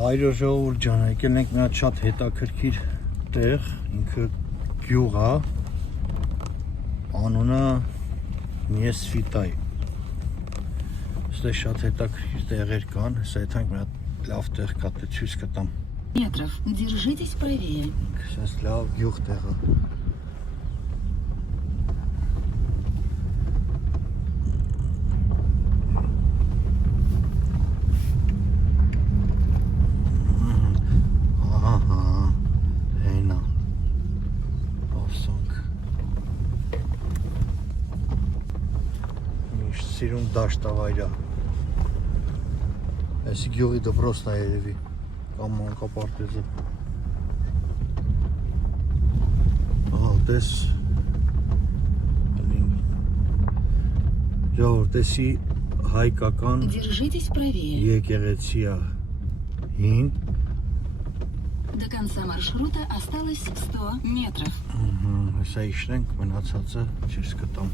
Այրո ժողովուրդ ջան, եկել ենք մի հատ շատ հետաքրքիր տեղ, ինքը գյուղ է, անունը Նեսվիտայ։ Այստեղ շատ հետաքրքիր տեղեր կան, հեսա եթանք մի հատ լավ տեղ կա, դե ցույց կտամ։ Метров, держитесь правее. Սենց լավ գյուղ տեղ է։ Սիրուն դաշտավայր է։ Այսի գյուղի դպրոցն է երևի, կամ մանկապարտեզը։ Ահա, տես ժողովուրդ, տեսի հայկական Держитесь правее. եկեղեցի է հին։ До конца маршрута осталось 100 метров. Հեսա իշնենք, մնացածը չես կտամ։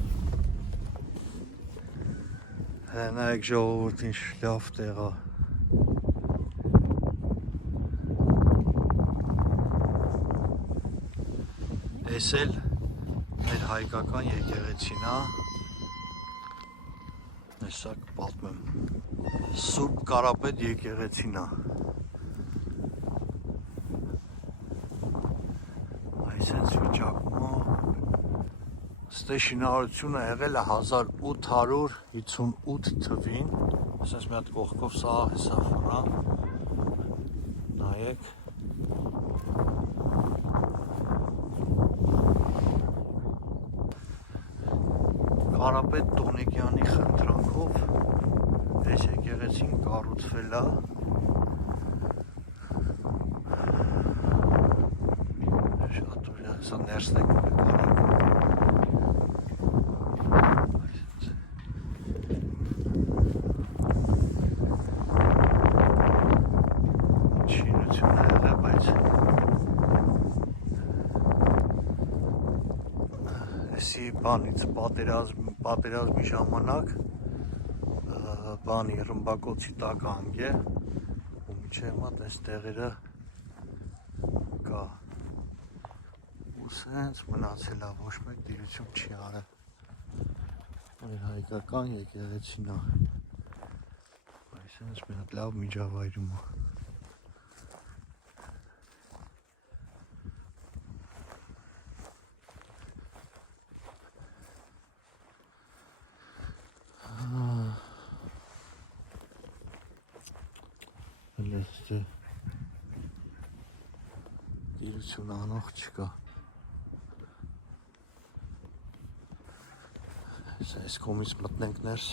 Նայեք ժողովուրդ, ինչ լավ տեղ է։ Էս էլ մեր հայկական եկեղեցին է։ Հեսա կպատմեմ։ Սուրբ Կարապետ եկեղեցին է։ Այսենց վիճակում է։ Ստե շինարարությունը եղել է 1858 թվին, ասենց մի հատ կողքով սա հեսա ֆռան, նայեք, Կարապետ Տոնիկյանի խնդրանքով այս եկեղեցին կառուցվել է, շատ ուր հեսա ներսն եք բանից պատերազմի ժամանակ բանի ռմբակոծի տականգ է ու միջև հիմա այս տեղերը կա ու սենց մնացել է, ոչ մեկ տիրություն չի արել մեր հայկական եկեղեցին է այսենց մի հատ լավ միջավայրում է Տիրություն անող չկա այս կողմից մտնենք ներս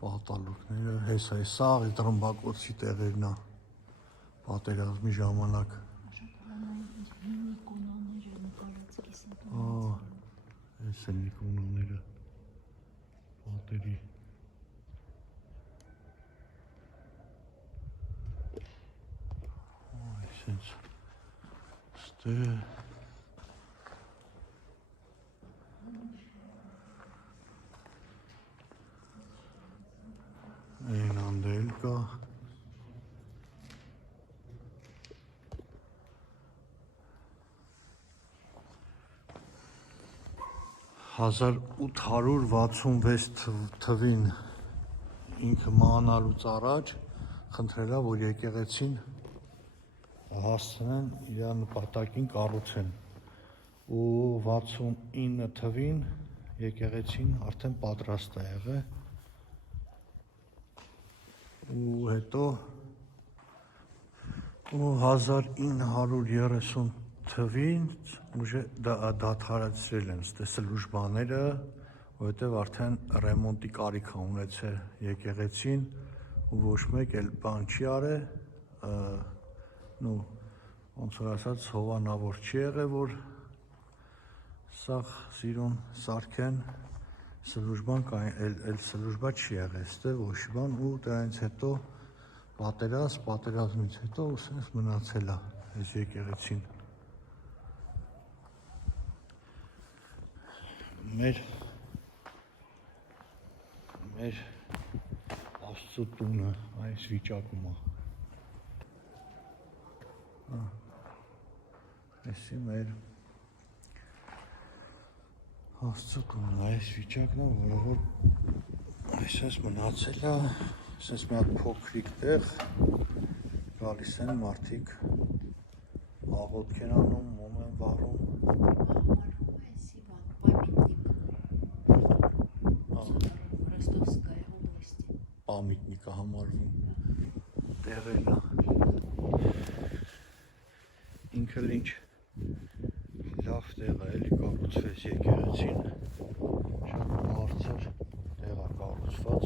պատալուկները հեսա է սաղ ռմբակոծի տեղերն է պատերազմի ժամանակ այս են իկոնաները պատերի այսենց ստե Այն անդել կա 1866 թվին ինքը մահանալուց առաջ խնդրել է, որ եկեղեցին հասցնեն իր նպատակին կառուցեն ու 69 թվին եկեղեցին արդեն պատրաստ է եղել ու հետո 1930 թվին ուժը դադարեցրել են ստեսլուժ բաները, որովհետև արդեն ռեմոնտի կարիք է ունեցել եկեղեցին ու ոչ մեկ էլ բան չի արել, ոնց որ ասած հովանավոր չի եղել, որ սաղ սիրուն սարքեն, սլուժբան էլ սլուժբա չի եղել, ստե ոչ բան ու դրանից հետո պատերազմից հետո սենց մնացել է այս եկեղեցին։ Մեր Աստծո տունը այս վիճակում է։ Էսի մեր Աստծո տունը այս վիճակն է, որը որ այսպես մնացել է, այսպես մի հատ փոքրիկ տեղ, գալիս են մարդիկ, աղոթք են անում, մոմ են վառում։ Պամիտնիկը համարվում տեղերն է։ Ինքը ինչ լավ տեղ է, էլի կառուցվեց եկեղեցին, շատ բարձր տեղ է կառուցված։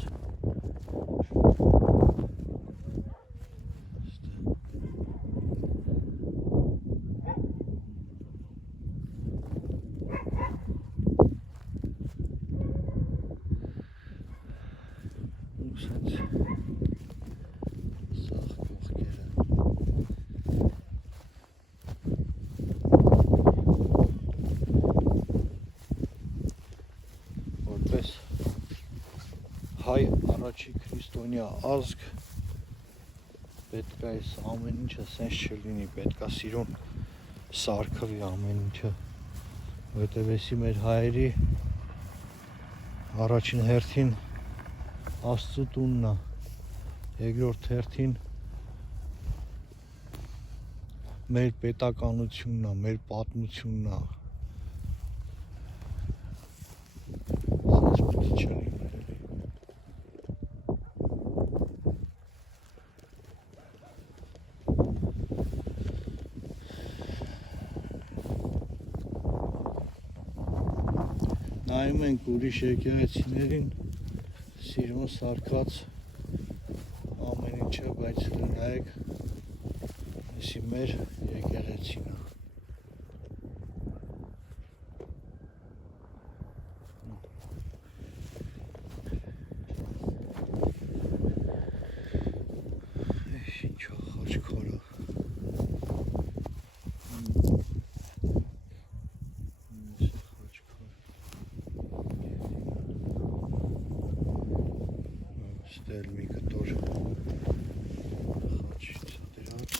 Որպես հայ առաջի քրիստոնյա ազգ պետք է այս ամեն ինչը սենց չլինի, պետք է սիրուն սարքվի ամեն ինչը, որովհետև էսի մեր հայերի առաջին հերթին Աստծո տունն է, երկրորդ հերթին մեր պետականությունն է, մեր պատմությունն է։ Սենց պետք է չլիներ էլի։ Նայում ենք ուրիշ եկեղեցիներին, սիրուն սարքած ամեն ինչը, բայց նայեք, էսի մեր եկեղեցին է։ Ինչ է խաչքարը։ Ստել մի կտոր խաչից դրած։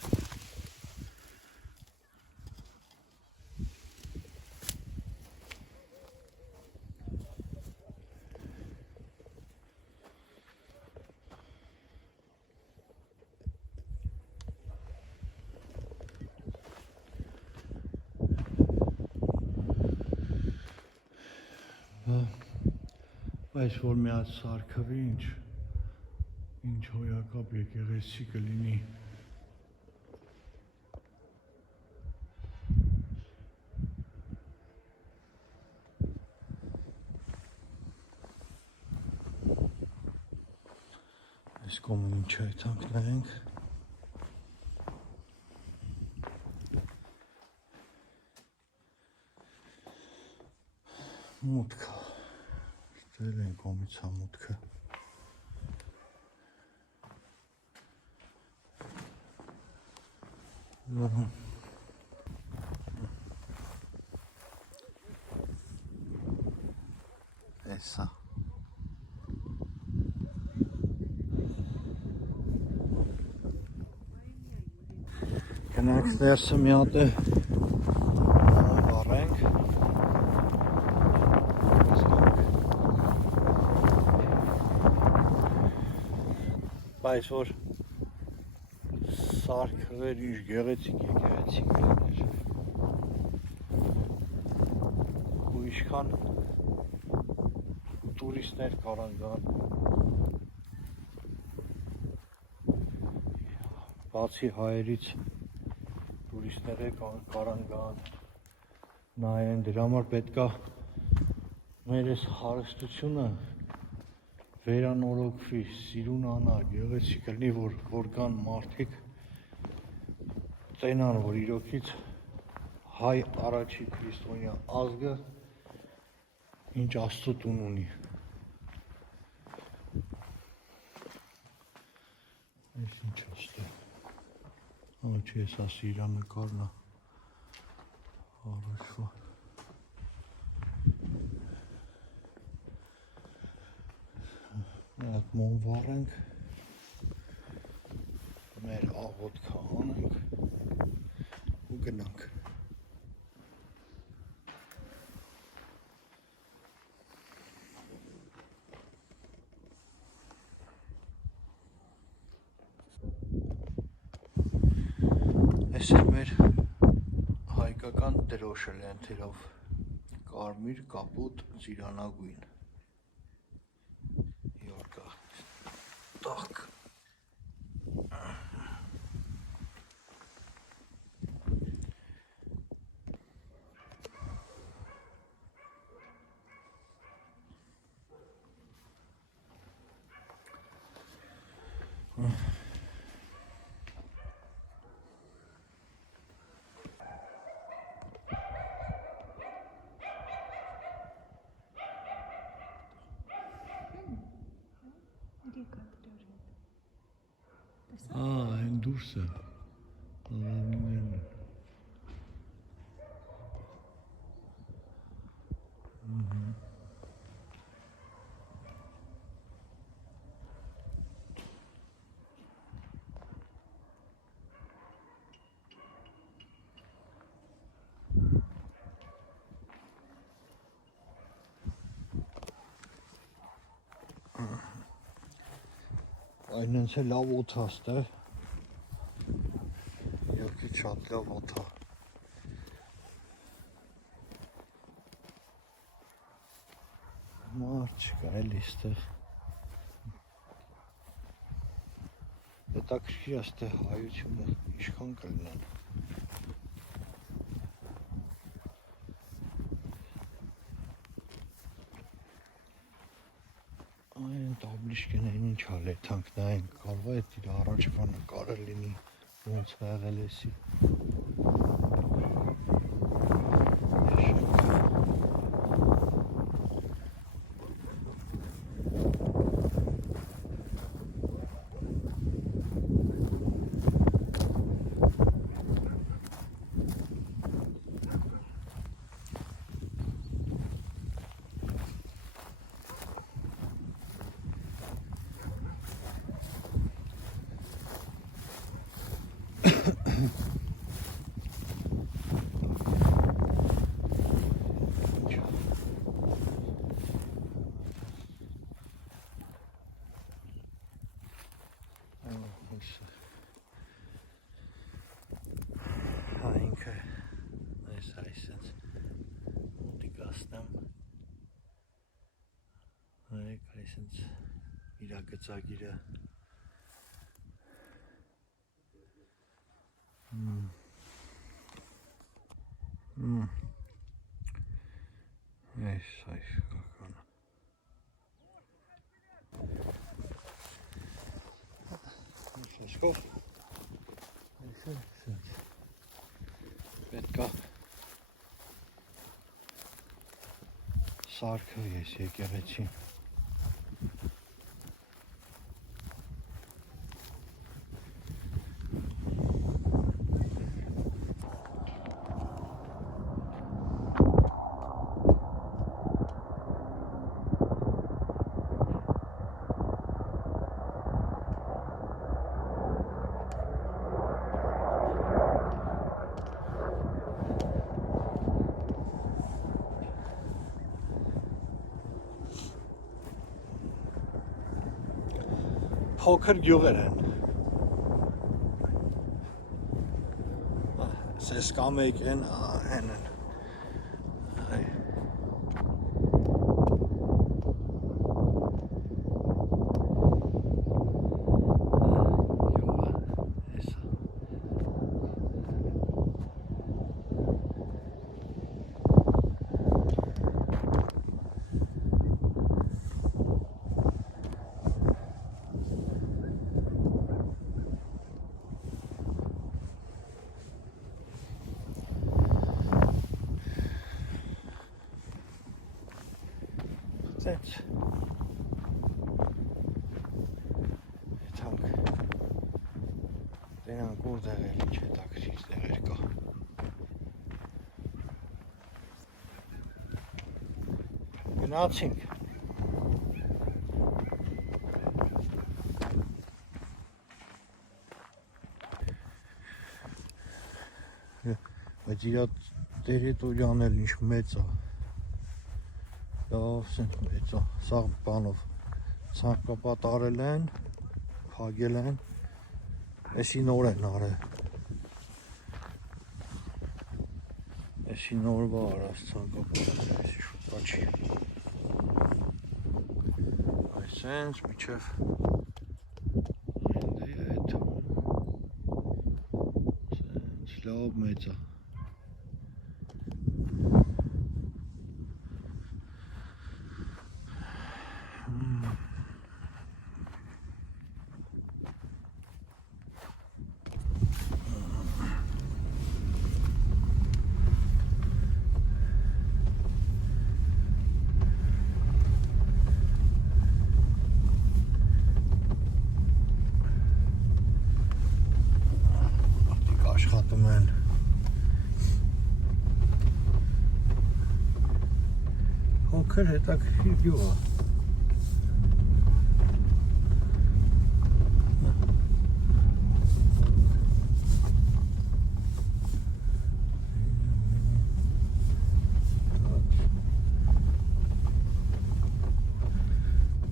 Բայց որ մի հատ սարքվի, ինչ հոյակապ եկեղեցի կլինի։ Այս կողմը ինչ է, այդանք նայենք։ Մուտքը, ստել են կողմից է մուտքը։ Էսա։ Գնանք ներսը մի հատ է վառենք։ Բայց որ սարքվեր ինչ գեղեցիկ եկեղեցիկ էր։ Ու ինչքան տուրիստներ կարան գան։ Բացի հայերից տուրիստներ կարան գան, նայեն, դրա համար պետքա մեր այս հարստությունը վերանորոգվի, սիրունանա, գեղեցիկ լինի, որ կան մարդիկ ծենան, որ իրոքից հայ առաջի քրիստոնյա ազգը ինչ Աստծո տուն ունի։ Այս ինչ է ստե։ Ոչ ես ասի իրա նկարն է։ Առաջվա։ Այդ մոն վառենք։ Մեր աղոտքը անենք ու գնանք։ Այս է մեր հայկական դրոշը լենթերով, կարմիր, կապուտ, ծիրանագույն, յորկա, տաղք, այն դուրս է, ալավիններն է։ Այն հենց է լավ օթաստ է, ելքի շատ լավ օթա։ Մարդ չկա էլի ստեղ։ Հետաքրքիր է ստեղ հայությունը ինչքան կլինեն։ Այն տաբլիշկեն ինչ ալ է թանք նայեն, կարող է իր առաջվա նկարը լինի, ոնց եղել էսի։ Ինքը այս այսենց մոտիկ ասնեմ հայք այսենց իրա գծագիրը այս կականը շաշկով պետք է սարքը ես եկեղեցին փոքր գյուղեր են։ Սես կամեկ են, հեն են։ Սենց։ Թանք։ Տենան կուր դեղել ինչ հետաքրիր դեղեր կա։ Գնացինք։ Բայց իրա տերիտորիան էլ ինչ մեծ է։ Լավ սենց մեծ է։ Սաղ բանով ցանկապատարել են, փագել են, էսի նոր են արել։ Էսի նորվա արած ցանկապատը, էսի շուտա չի։ Այսենց միջև այնտե այդ սենց լավ մեծ է։ Աշխատում են հոքր հետաքրքիր գյուղ է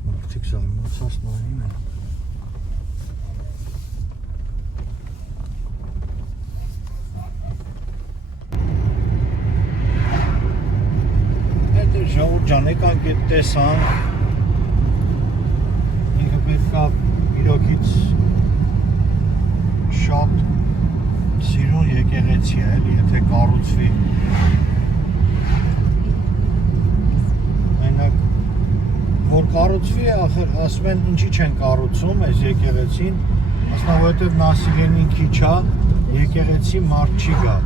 մարդիկ զարմացած նայում են Ժողովուրդ ջան, եկանք էտ տեսանք ինքը պետք է իրոքից շատ սիրուն եկեղեցի է, եթե կառուցվի մենակ որ կառուցվի, ասում են ինչի չեն կառուցում այս եկեղեցին ասնա, որովհետև Նասիլենին քիչ է, եկեղեցի մարդ չի գա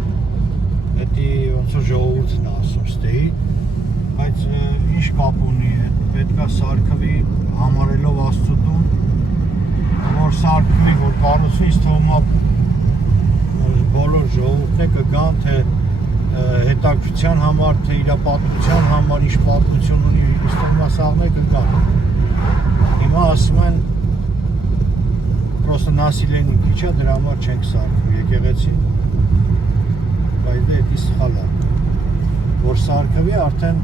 Էդի ոնց որ ժողովուրդն է ասում ստեի Բայց ինչ կապ ունի է, պետք է սարքվի համարելով Աստծուտուն, որ սարքվի, որ կառուցվի, ինձ թվում է բոլոր ժողովուրդները կգան, թե հետաքրքրության համար, թե իր պատմության համար, ինչ պատմություն ունի, ինձ թվում է սաղները կգան։ Հիմա ասում են, պրոստը Նասիլենի քիչ է, դրա համար չենք սարքում եկեղեցի, բայց դա էդի սխալ է, որ սարքվի արդեն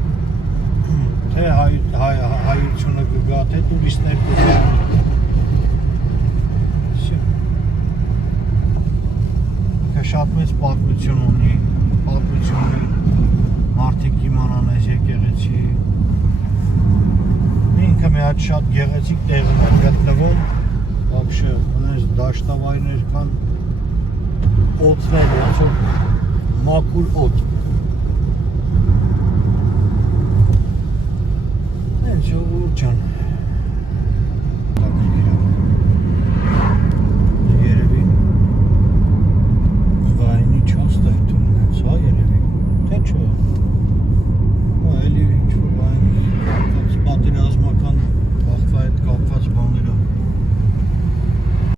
թե հայությունը կգա, թե տուրիստներ կգա շատ մեծ պատմություն ունի մարդիկ իմանան այս եկեղեցի ինքը մի հատ շատ գեղեցիկ տեղում են գտնվում вообще ունես դաշտավայրներ կան օդներ ոնց որ մաքուր օդ